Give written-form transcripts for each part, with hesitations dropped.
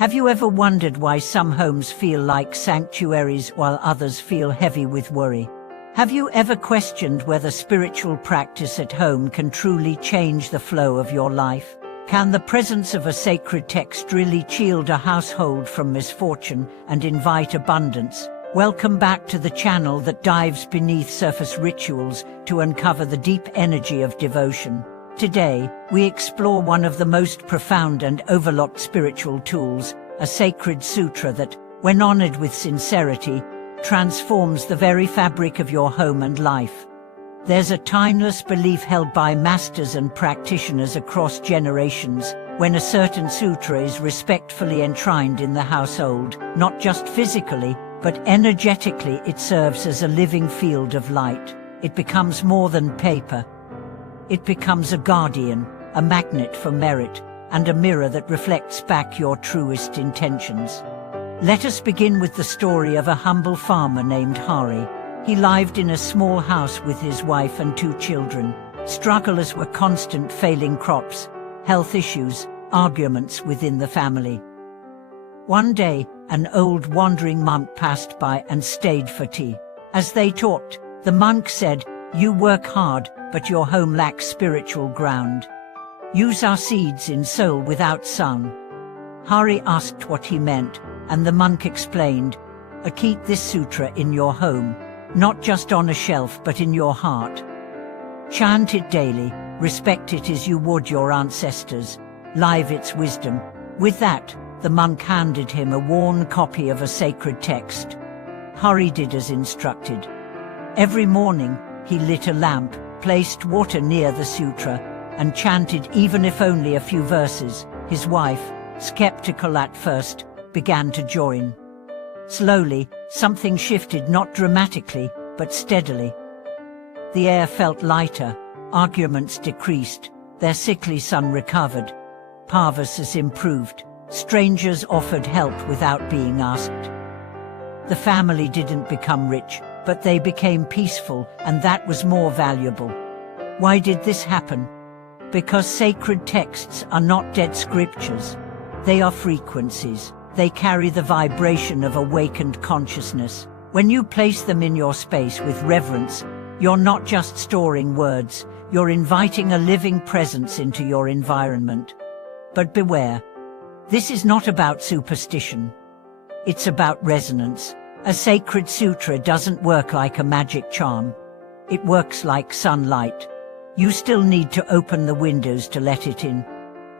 Have you ever wondered why some homes feel like sanctuaries while others feel heavy with worry? Have you ever questioned whether spiritual practice at home can truly change the flow of your life? Can the presence of a sacred text really shield a household from misfortune and invite abundance? Welcome back to the channel that dives beneath surface rituals to uncover the deep energy of devotion. Today, we explore one of the most profound and overlooked spiritual tools, a sacred sutra that, when honored with sincerity, transforms the very fabric of your home and life. There's a timeless belief held by masters and practitioners across generations: when a certain sutra is respectfully enshrined in the household, not just physically, but energetically, it serves as a living field of light. It becomes more than paper. It becomes a guardian, a magnet for merit, and a mirror that reflects back your truest intentions. Let us begin with the story of a humble farmer named Hari. He lived in a small house with his wife and 2 children. Struggles were constant: failing crops, health issues, arguments within the family. One day, an old wandering monk passed by and stayed for tea. As they talked, the monk said, "You work hard, but your home lacks spiritual ground. Use our seeds in soul without sun." Hari asked what he meant, and the monk explained, "Keep this sutra in your home, not just on a shelf but in your heart. Chant it daily, respect it as you would your ancestors, live its wisdom." With that, the monk handed him a worn copy of a sacred text. Hari did as instructed. Every morning, he lit a lamp, placed water near the sutra, and chanted even if only a few verses. His wife, skeptical at first, began to join. Slowly, something shifted, not dramatically, but steadily. The air felt lighter, arguments decreased, their sickly son recovered, parvases improved, strangers offered help without being asked. The family didn't become rich, but they became peaceful, and that was more valuable. Why did this happen? Because sacred texts are not dead scriptures. They are frequencies. They carry the vibration of awakened consciousness. When you place them in your space with reverence, you're not just storing words, you're inviting a living presence into your environment. But beware. This is not about superstition. It's about resonance. A sacred sutra doesn't work like a magic charm. It works like sunlight. You still need to open the windows to let it in.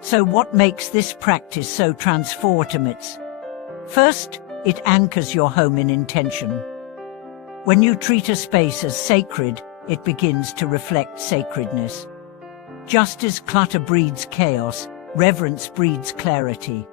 So what makes this practice so transformative? First, it anchors your home in intention. When you treat a space as sacred, it begins to reflect sacredness. Just as clutter breeds chaos, reverence breeds clarity.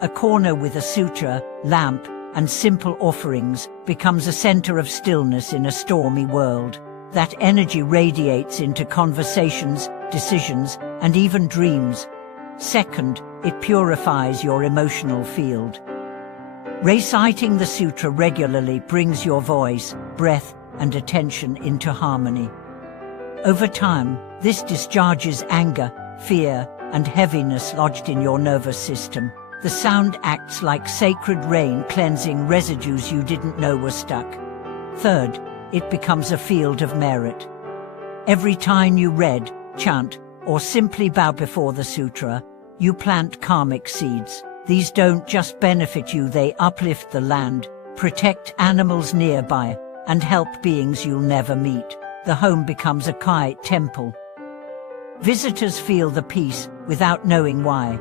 A corner with a sutra, lamp, and simple offerings becomes a center of stillness in a stormy world. That energy radiates into conversations, decisions, and even dreams. Second, it purifies your emotional field. Reciting the sutra regularly brings your voice, breath, and attention into harmony. Over time, this discharges anger, fear, and heaviness lodged in your nervous system. The sound acts like sacred rain, cleansing residues you didn't know were stuck. Third, it becomes a field of merit. Every time you read, chant, or simply bow before the sutra, you plant karmic seeds. These don't just benefit you, they uplift the land, protect animals nearby, and help beings you'll never meet. The home becomes a quiet temple. Visitors feel the peace without knowing why.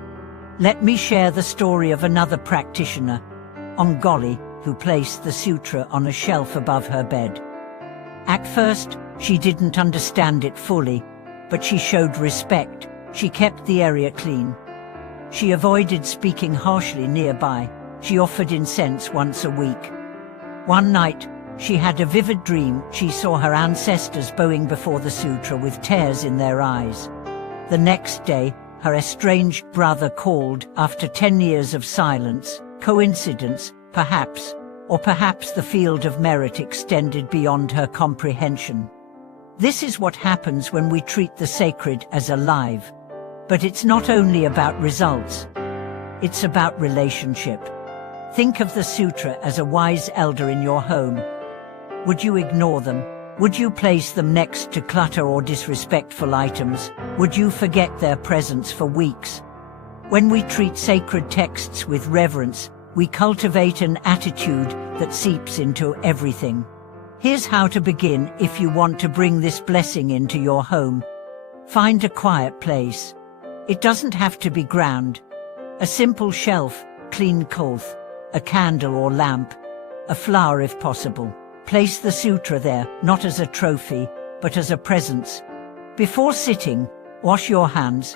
Let me share the story of another practitioner, Ongoli, who placed the sutra on a shelf above her bed. At first, she didn't understand it fully, but she showed respect. She kept the area clean. She avoided speaking harshly nearby. She offered incense once a week. One night, she had a vivid dream. She saw her ancestors bowing before the sutra with tears in their eyes. The next day, her estranged brother called after 10 years of silence. Coincidence, perhaps, or perhaps the field of merit extended beyond her comprehension. This is what happens when we treat the sacred as alive. But it's not only about results. It's about relationship. Think of the Sutra as a wise elder in your home. Would you ignore them? Would you place them next to clutter or disrespectful items? Would you forget their presence for weeks? When we treat sacred texts with reverence, we cultivate an attitude that seeps into everything. Here's how to begin if you want to bring this blessing into your home. Find a quiet place. It doesn't have to be grand. A simple shelf, clean cloth, a candle or lamp, a flower if possible. Place the sutra there, not as a trophy, but as a presence. Before sitting, wash your hands.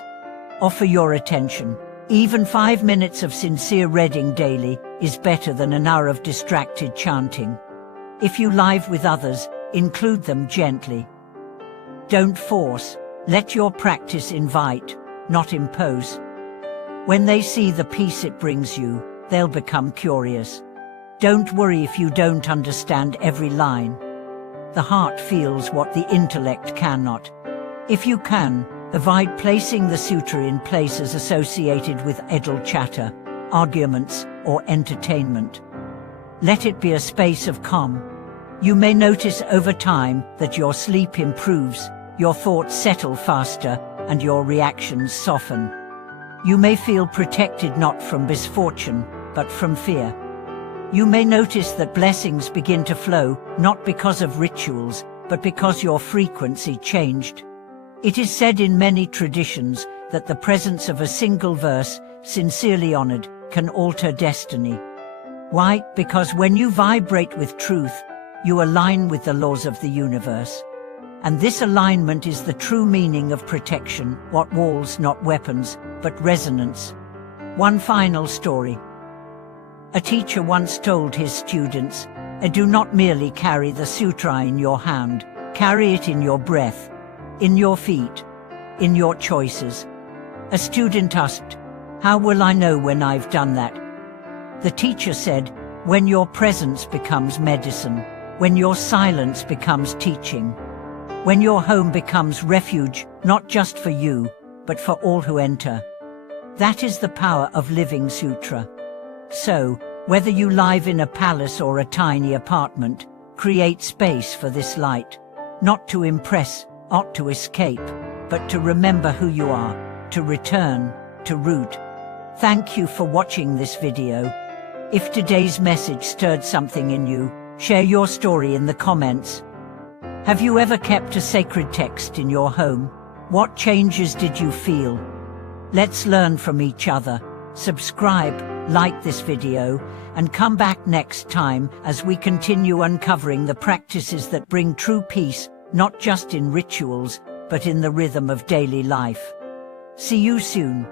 Offer your attention. Even 5 minutes of sincere reading daily is better than an hour of distracted chanting. If you live with others, include them gently. Don't force. Let your practice invite, not impose. When they see the peace it brings you, they'll become curious. Don't worry if you don't understand every line. The heart feels what the intellect cannot. If you can, avoid placing the sutra in places associated with idle chatter, arguments, or entertainment. Let it be a space of calm. You may notice over time that your sleep improves, your thoughts settle faster, and your reactions soften. You may feel protected not from misfortune, but from fear. You may notice that blessings begin to flow, not because of rituals, but because your frequency changed. It is said in many traditions that the presence of a single verse, sincerely honored, can alter destiny. Why? Because when you vibrate with truth, you align with the laws of the universe. And this alignment is the true meaning of protection, what walls, not weapons, but resonance. One final story. A teacher once told his students, do not merely carry the sutra in your hand, carry it in your breath, in your feet, in your choices. A student asked, how will I know when I've done that? The teacher said, when your presence becomes medicine, when your silence becomes teaching, when your home becomes refuge, not just for you, but for all who enter. That is the power of living sutra. So, whether you live in a palace or a tiny apartment, create space for this light, not to impress, not to escape, but to remember who you are, to return, to root. Thank you for watching this video. If today's message stirred something in you, share your story in the comments. Have you ever kept a sacred text in your home? What changes did you feel? Let's learn from each other. Subscribe, like this video, and come back next time as we continue uncovering the practices that bring true peace, not just in rituals, but in the rhythm of daily life. See you soon.